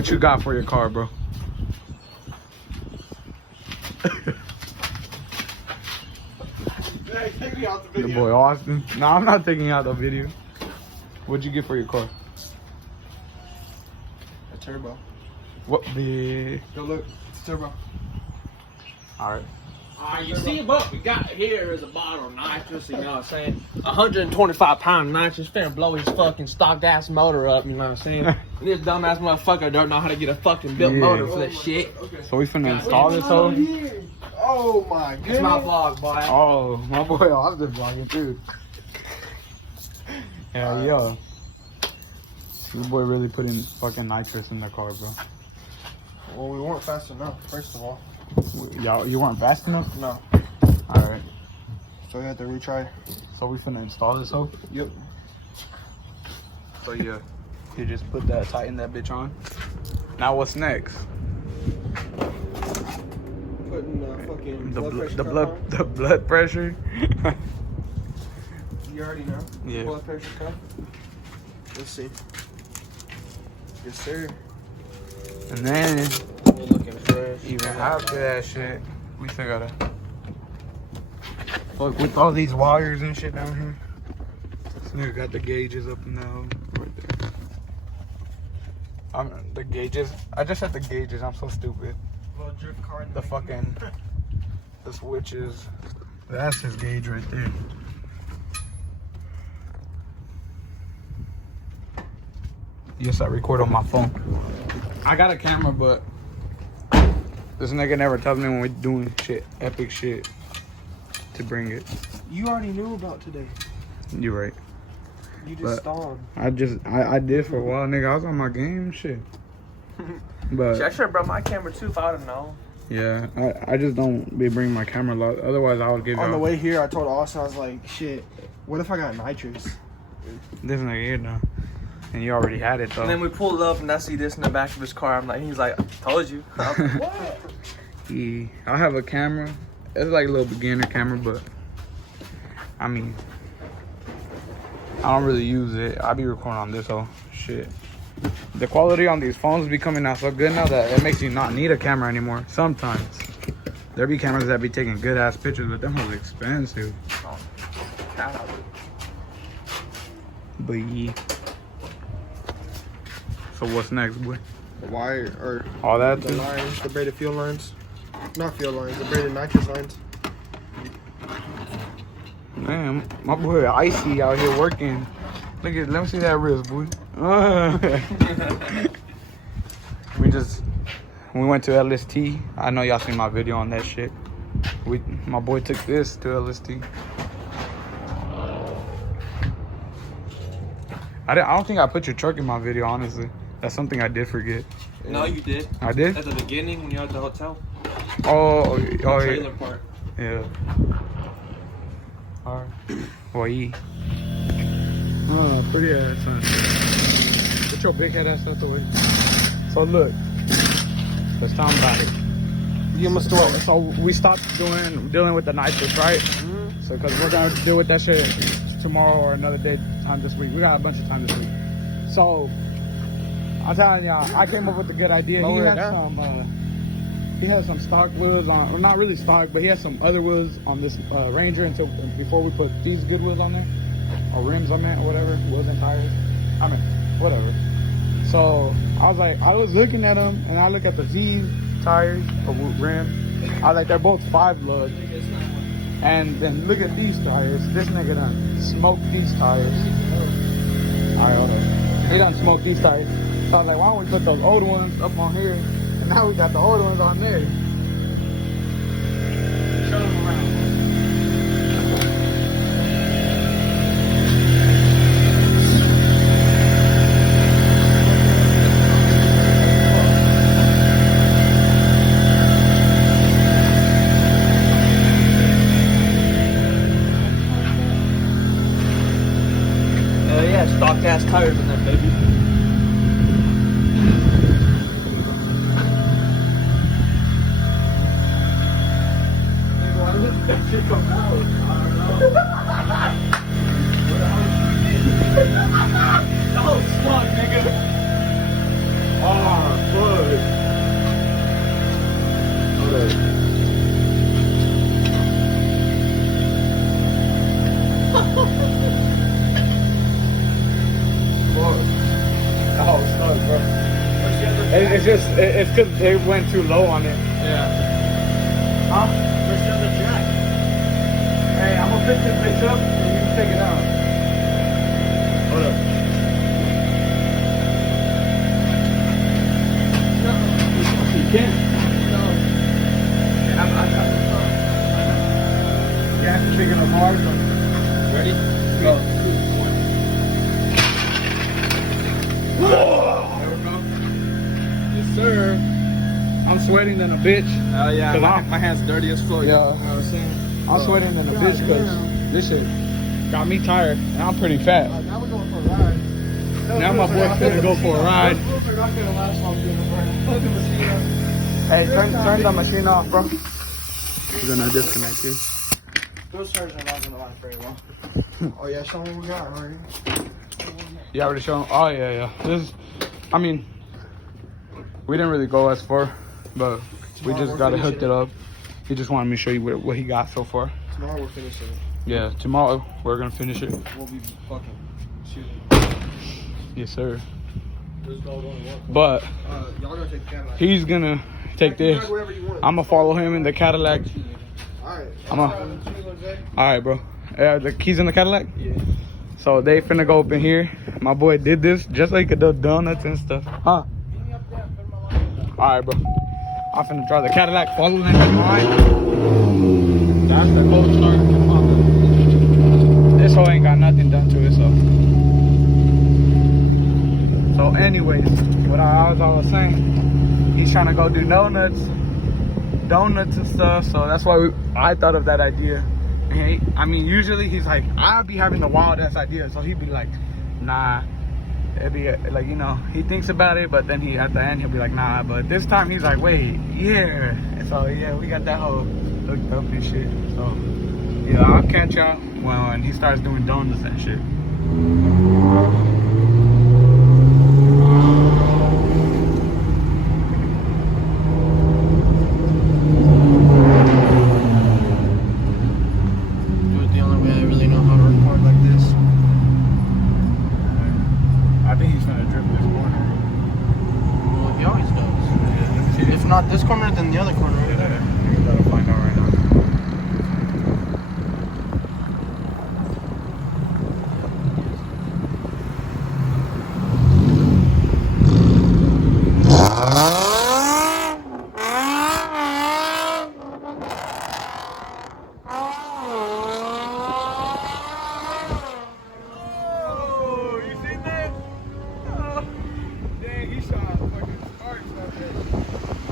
what you got for your car, bro? Hey, take me out the video. The boy Austin. No, I'm not taking you out the video. What'd you get for your car? A turbo. What the? Go look. It's a turbo. Alright. You see what we got here is a bottle of nitrous, you know what I'm saying? 125 pound nitrous, finna blow his fucking stock ass motor up, you know what I'm saying? And this dumbass motherfucker don't know how to get a fucking built motor for that shit. Okay. So we finna install this whole. Oh my goodness. It's my vlog, boy. Oh, my boy Austin vlogging too. Yeah, yo. This boy really putting fucking nitrous in the car, bro. Well, we weren't fast enough, first of all. Y'all, you weren't fast enough? No. Alright. So we had to retry. So we finna install this hoe? Yep. So yeah, you just put that, tighten that bitch on. Now what's next? Putting fucking The blood pressure the cuff blood on. the blood pressure. You already know. Yeah. Blood pressure cuff. Let's see. Yes, sir. And then We're looking fresh. even after that shit, we still gotta look with all these wires and shit down here. This nigga got the gauges up in the hole right there. The gauges. I just had the gauges. I'm so stupid. Little drift car. The fucking the switches. That's his gauge right there. Yes, I record on my phone. I got a camera, but this nigga never tells me when we're doing shit, epic shit, to bring it. You already knew about today. You're right. You just But- stalled. I did for a while, nigga. I was on my game and shit. But Shit, I should have brought my camera too if I would have known. yeah, I just don't be bringing my camera a lot. Otherwise, I would give On the y'all way here, I told Austin, I was like, shit, what if I got nitrous? this nigga here now. And you already had it though. And then we pulled up and I see this in the back of his car. I'm like, he's like, I told you. I was like, what? Yeah, I have a camera. It's like a little beginner camera, but I mean, I don't really use it. I be recording on this whole shit. The quality on these phones be coming out so good now that it makes you not need a camera anymore. Sometimes there be cameras that be taking good ass pictures, but them was expensive. God. But yeah. So what's next, boy? The wire, or All that the too? lines, the braided fuel lines. Not fuel lines, the braided nitrous lines. Man, my boy Icy out here working. Look at, let me see that wrist, boy. We went to LST. I know y'all seen my video on that shit. My boy took this to LST. I don't think I put your truck in my video, honestly. That's something I did forget. No, you did. I did? At the beginning when you were at the hotel. Oh, Trailer yeah. park. Yeah. Alright. Boy. Oh, pretty ass, son. Get your big head ass out the way. So look, let's talk about it. You must do it. So we stopped dealing with the nitrous, right? Mm-hmm. So because we're gonna deal with that shit tomorrow or another day, time this week. We got a bunch of time this week. So I'm telling y'all, I came up with a good idea. He had some stock wheels on, or not really stock, but he had some other wheels on this Ranger before we put these good wheels on there, or rims on that, or whatever, wheels and tires. I mean, whatever. So I was looking at them, and I look at the Z tires or rim. I was like, they're both 5 lug. And then look at these tires. This nigga done smoked these tires. Alright, hold on. He done smoked these tires. So I was like, why don't we put those old ones up on here? And now we got the old ones on there. Show them around. Yeah, stock ass tires in there, baby. It's just, it's because it went too low on it. Yeah. Huh? Where's the other jack? Hey, I'm gonna pick this bitch up and you can take it out. Hold up. No. You can't. No. Yeah, I got this. You have to pick it up hard. So. Ready? Go. Whoa. There we go. Yes, sir. I'm sweating than a bitch. Oh, yeah. 'Cause My hand's dirty as fuck. Yeah. You know what I'm saying? I'm sweating than a bitch because this shit got me tired and I'm pretty fat. Now we're going for a ride. Now my boy's finna go for a ride. We're not gonna last long doing a ride. Look at the machine. Hey, turn the machine off, bro. We're gonna disconnect this. Those tires are not gonna last very long. Oh yeah, show me what we got already. You already shown? Oh yeah. This is, I mean, we didn't really go as far, but we just got it hooked it up. He just wanted me to show you what he got so far. Tomorrow we're finishing it. Yeah, tomorrow we're gonna finish it. We'll be fucking shooting. Yes, sir. This dog only one. But Y'all gonna take the Cadillac. he's gonna take this. I'm gonna follow him in the Cadillac. Alright. All right, bro. The keys in the Cadillac. Yeah. So they finna go up in here. My boy did this just so he could do donuts and stuff. Huh? Alright, bro. I'm finna drive the Cadillac, follow them in line. That's the cold start. This hole ain't got nothing done to it, so anyways, what I was saying, he's trying to go do donuts and stuff, so that's why I thought of that idea. And I mean, usually he's like, I'll be having the wild ass idea, so he'd be like, nah. It'd be like, you know, he thinks about it, but then at the end he'll be like, nah. But this time he's like, wait, yeah. And so yeah, we got that whole hooked up and shit. So yeah, I'll catch y'all when he starts doing donuts and shit. Do it the only way I really know how to record like this. I think he's trying to drift this corner. Well, he always does. If not this corner, then the other corner. Right there. We gotta find out right now.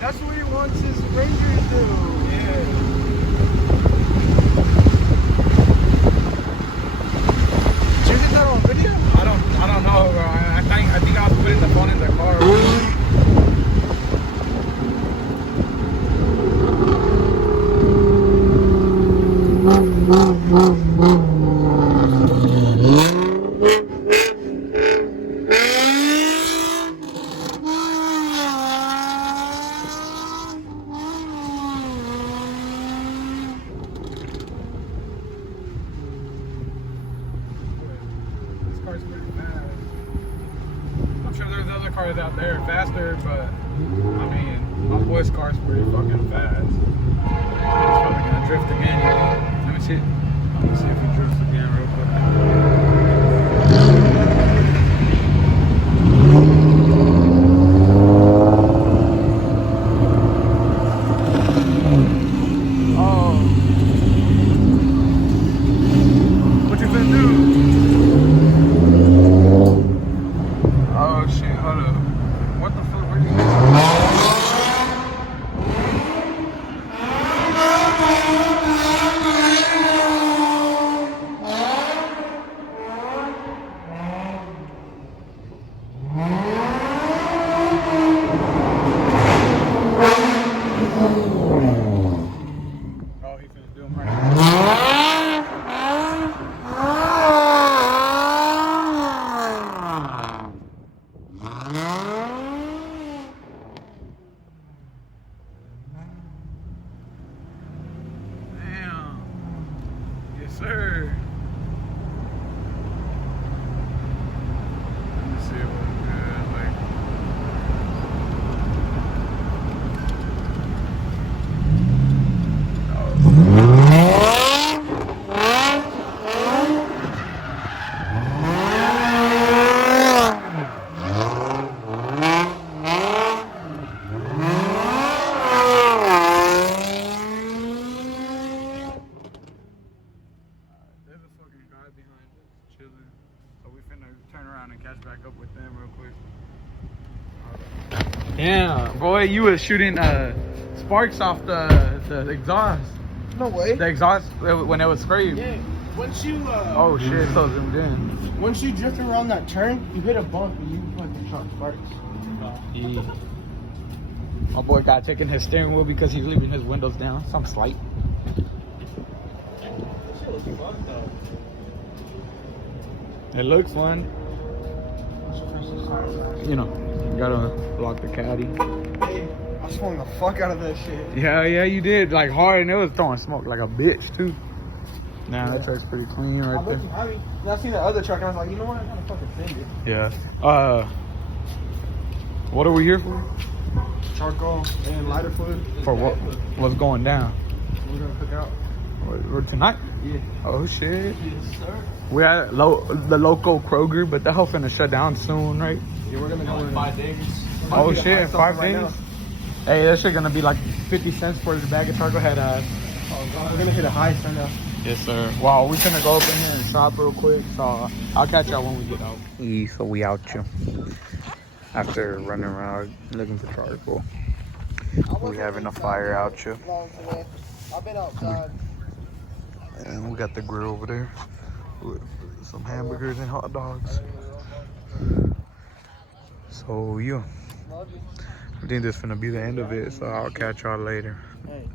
That's what he wants his Rangers to do. Yeah. Did you get that on video? I don't know, bro. I think I was putting the phone in the car. This car's pretty fast. I'm sure there's other cars out there faster, but I mean, my boy's car's pretty fucking fast. He's probably gonna drift again. Let me see. Let me see if he drifts again real quick. Oh. What you finna do? Oh shit, hold up. What the fuck? Where you going? Oh, he finna do him right now. Damn. Yes, sir. Let me see what good. Like, back up with them real quick. Yeah, boy, you was shooting sparks off the exhaust. No way. The exhaust when it was sprayed. Yeah. Once you Oh shit, so zoomed in. once you drift around that turn, you hit a bump and you fucking shot sparks. Yeah. My boy got taking his steering wheel because he's leaving his windows down. Some slight. It looks fun. You know, you gotta block the caddy. Hey, I swung the fuck out of that shit. Yeah, you did. Like hard, and it was throwing smoke like a bitch too. Nah, that truck's pretty clean right there. I seen the other truck and I was like, you know what? I gotta fucking send it. Yeah. What are we here for? Charcoal and lighter fluid. For what? What's going down? We're gonna cook out. Or tonight? Yeah. Oh shit. Yes, sir. We're at the local Kroger, but that whole finna shut down soon, right? Yeah, we're gonna go in 5 days. Oh shit, 5 days? Hey, that shit gonna be like 50 cents for the bag of charcoal head ass. Oh god, we're gonna hit a high right now. Yes, sir. Wow, we finna go up in here and shop real quick, so I'll catch y'all when we get out. So we out you. After running around looking for charcoal. We having a fire out you. I've been outside. And we got the grill over there with some hamburgers and hot dogs. So yeah, I think this is gonna be the end of it. So I'll catch y'all later. Hey,